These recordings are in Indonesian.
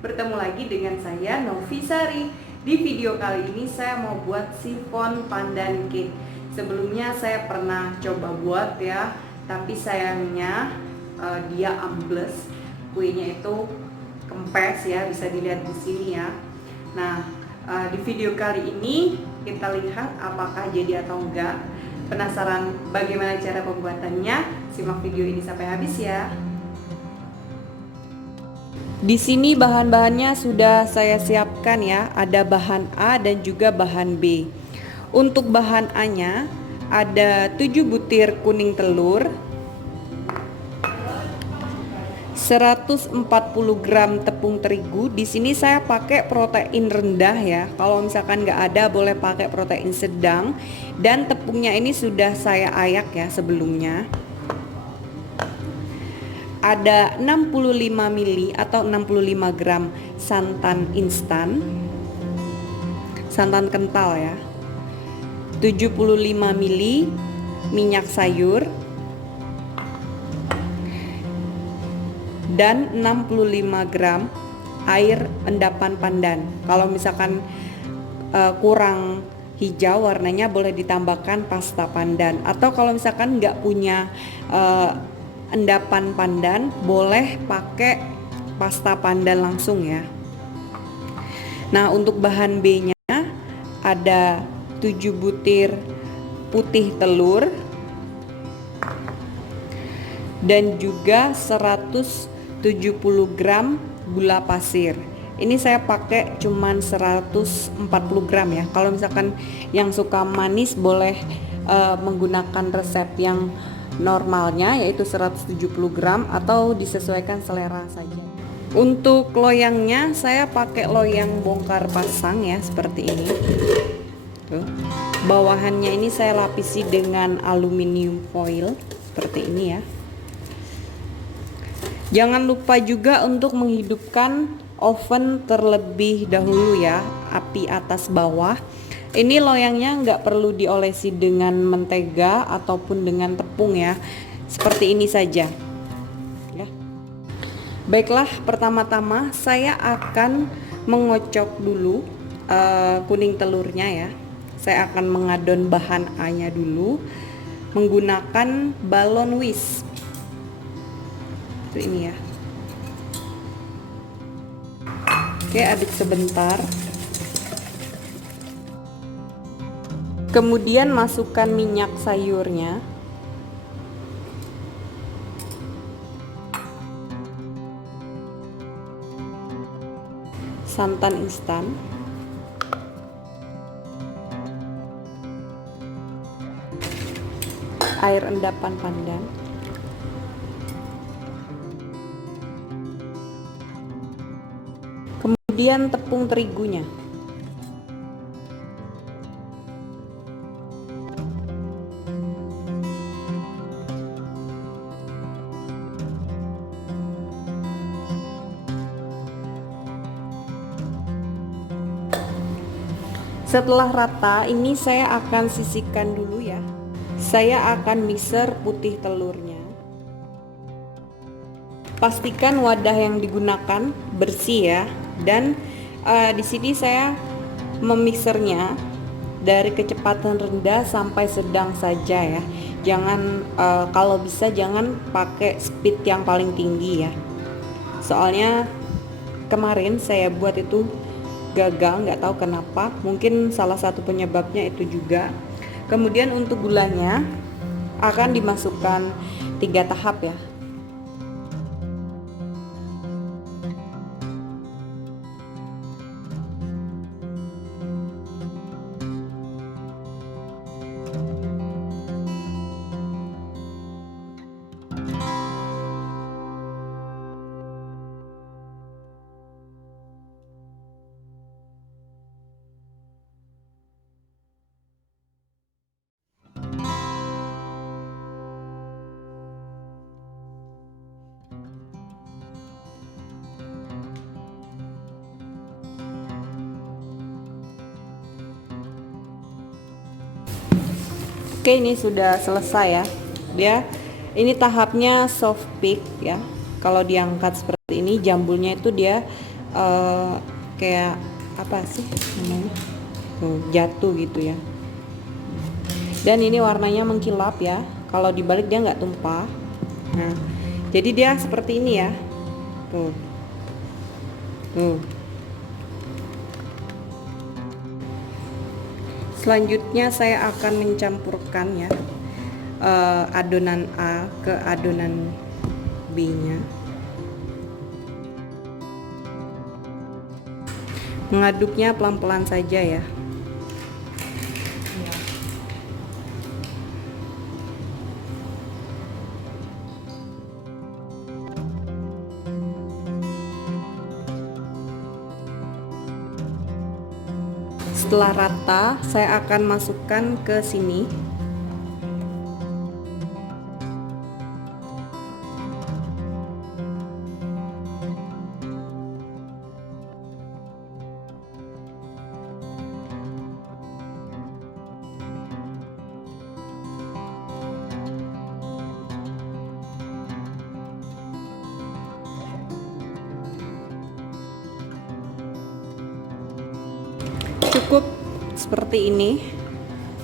bertemu lagi dengan saya Novi Sari. Di video kali ini saya mau buat chiffon pandan cake. Sebelumnya saya pernah coba buat ya, tapi sayangnya dia ambles. Kuenya itu kempes ya, bisa dilihat di sini ya. Nah, di video kali ini kita lihat apakah jadi atau enggak. Penasaran bagaimana cara pembuatannya? Simak video ini sampai habis ya. Di sini bahan-bahannya sudah saya siapkan ya. Ada bahan A dan juga bahan B. Untuk bahan A-nya ada 7 butir kuning telur, 140 gram tepung terigu. Di sini saya pakai protein rendah ya. Kalau misalkan nggak ada boleh pakai protein sedang. Dan tepungnya ini sudah saya ayak ya sebelumnya. Ada 65 ml atau 65 gram santan instan, santan kental ya, 75 ml minyak sayur, dan 65 gram air endapan pandan. Kalau misalkan kurang hijau warnanya boleh ditambahkan pasta pandan, atau kalau misalkan nggak punya endapan pandan boleh pakai pasta pandan langsung ya. Nah, untuk bahan B-nya ada 7 butir putih telur dan juga 170 gram gula pasir. Ini saya pakai cuman 140 gram ya. Kalau misalkan yang suka manis boleh menggunakan resep yang normalnya yaitu 170 gram atau disesuaikan selera saja. Untuk loyangnya saya pakai loyang bongkar pasang ya, seperti ini. Tuh. Bawahannya ini saya lapisi dengan aluminium foil seperti ini ya. Jangan lupa juga untuk menghidupkan oven terlebih dahulu ya, api atas bawah. Ini loyangnya nggak perlu diolesi dengan mentega ataupun dengan tepung ya, seperti ini saja ya. Baiklah, pertama-tama saya akan mengocok dulu kuning telurnya ya. Saya akan mengadon bahan A-nya dulu menggunakan balon whisk. Itu ini ya. Oke, aduk sebentar. Kemudian masukkan minyak sayurnya, santan instan, air endapan pandan, kemudian tepung terigunya. Setelah rata, ini saya akan sisihkan dulu ya. Saya akan mixer putih telurnya. Pastikan wadah yang digunakan bersih ya. Dan di sini saya memixernya dari kecepatan rendah sampai sedang saja ya. Jangan kalau bisa jangan pakai speed yang paling tinggi ya. Soalnya kemarin saya buat itu gagal, nggak tahu kenapa, mungkin salah satu penyebabnya itu juga. Kemudian untuk gulanya akan dimasukkan 3 tahap ya. Oke, ini sudah selesai ya. Ini tahapnya soft peak ya. Kalau diangkat seperti ini, jambulnya itu dia kayak apa sih namanya, jatuh gitu ya. Dan ini warnanya mengkilap ya, kalau dibalik dia nggak tumpah. Nah, jadi dia seperti ini ya, tuh tuh. Selanjutnya saya akan mencampurkan ya, adonan A ke adonan B nya, mengaduknya pelan-pelan saja ya. Setelah rata, saya akan masukkan ke sini. Cukup seperti ini.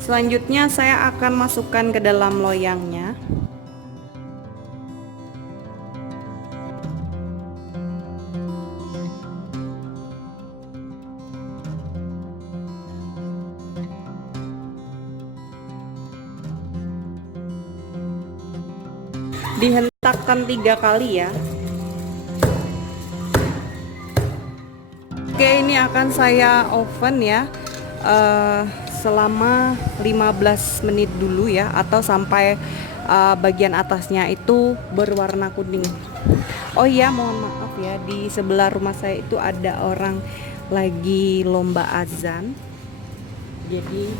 Selanjutnya saya akan masukkan ke dalam loyangnya. Dihentakkan 3 kali ya. Oke, ini akan saya oven ya, selama 15 menit dulu ya, atau sampai bagian atasnya itu berwarna kuning. Oh iya, mohon maaf ya, di sebelah rumah saya itu ada orang lagi lomba azan. Jadi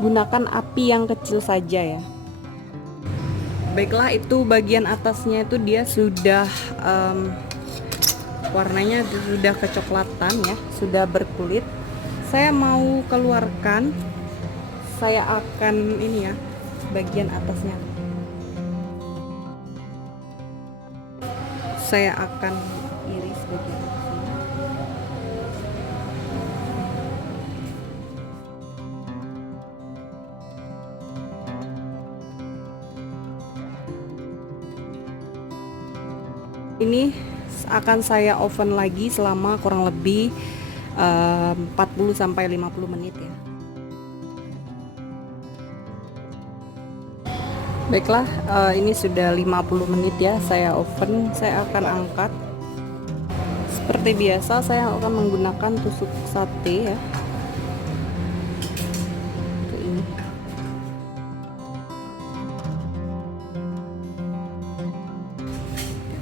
gunakan api yang kecil saja ya. Baiklah, itu bagian atasnya itu dia sudah warnanya sudah kecoklatan ya, sudah berkulit. Saya mau keluarkan, saya akan ini ya, bagian atasnya saya akan iris bagian atasnya. Ini akan saya oven lagi selama kurang lebih 40 sampai 50 menit ya. Baiklah, ini sudah 50 menit ya saya oven. Saya akan angkat. Seperti biasa saya akan menggunakan tusuk sate ya. Ini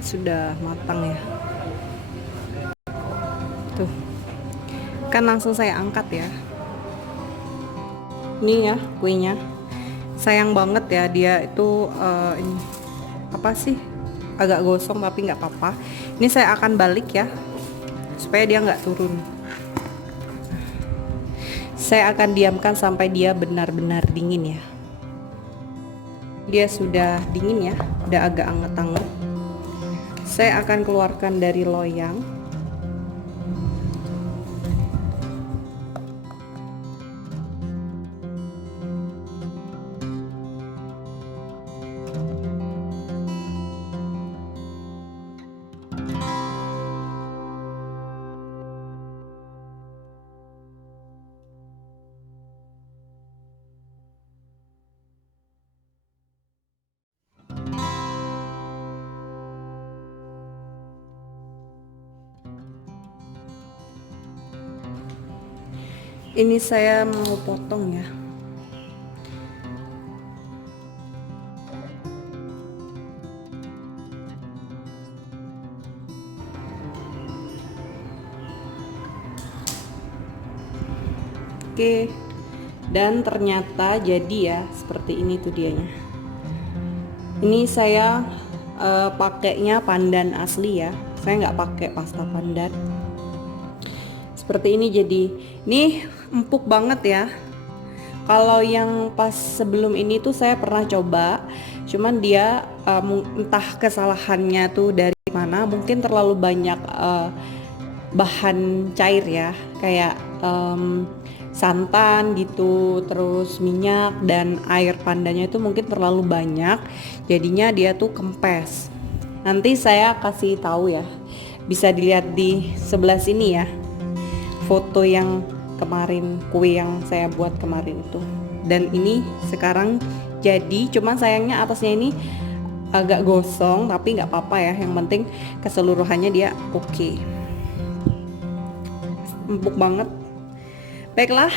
sudah matang ya. Tuh, kan langsung saya angkat ya. Ini ya kuenya. Sayang banget ya, dia itu ini apa sih, agak gosong tapi nggak apa-apa. Ini saya akan balik ya, supaya dia nggak turun. Saya akan diamkan sampai dia benar-benar dingin ya. Dia sudah dingin ya, udah agak anget-anget. Saya akan keluarkan dari loyang. Ini saya mau potong ya. Oke. Dan ternyata jadi ya, seperti ini tuh dianya. Ini saya pakainya pandan asli ya. Saya nggak pakai pasta pandan. Seperti ini jadi. Nih empuk banget ya. Kalau yang pas sebelum ini tuh saya pernah coba, cuman dia entah kesalahannya tuh dari mana, mungkin terlalu banyak bahan cair ya, kayak santan gitu, terus minyak dan air pandanya itu mungkin terlalu banyak, jadinya dia tuh kempes. Nanti saya kasih tahu ya, bisa dilihat di sebelah sini ya, foto yang kemarin, kue yang saya buat kemarin itu. Dan ini sekarang jadi, cuman sayangnya atasnya ini agak gosong, tapi nggak apa-apa ya, yang penting keseluruhannya dia oke. Empuk banget. Baiklah,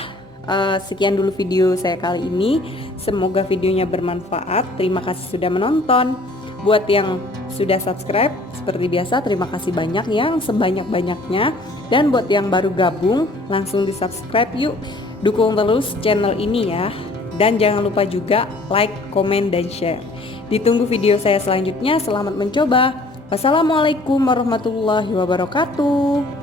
sekian dulu video saya kali ini. Semoga videonya bermanfaat. Terima kasih sudah menonton. Buat yang sudah subscribe, seperti biasa terima kasih banyak, yang sebanyak-banyaknya. Dan buat yang baru gabung, langsung di subscribe yuk. Dukung terus channel ini ya. Dan jangan lupa juga like, komen, dan share. Ditunggu video saya selanjutnya. Selamat mencoba. Wassalamualaikum warahmatullahi wabarakatuh.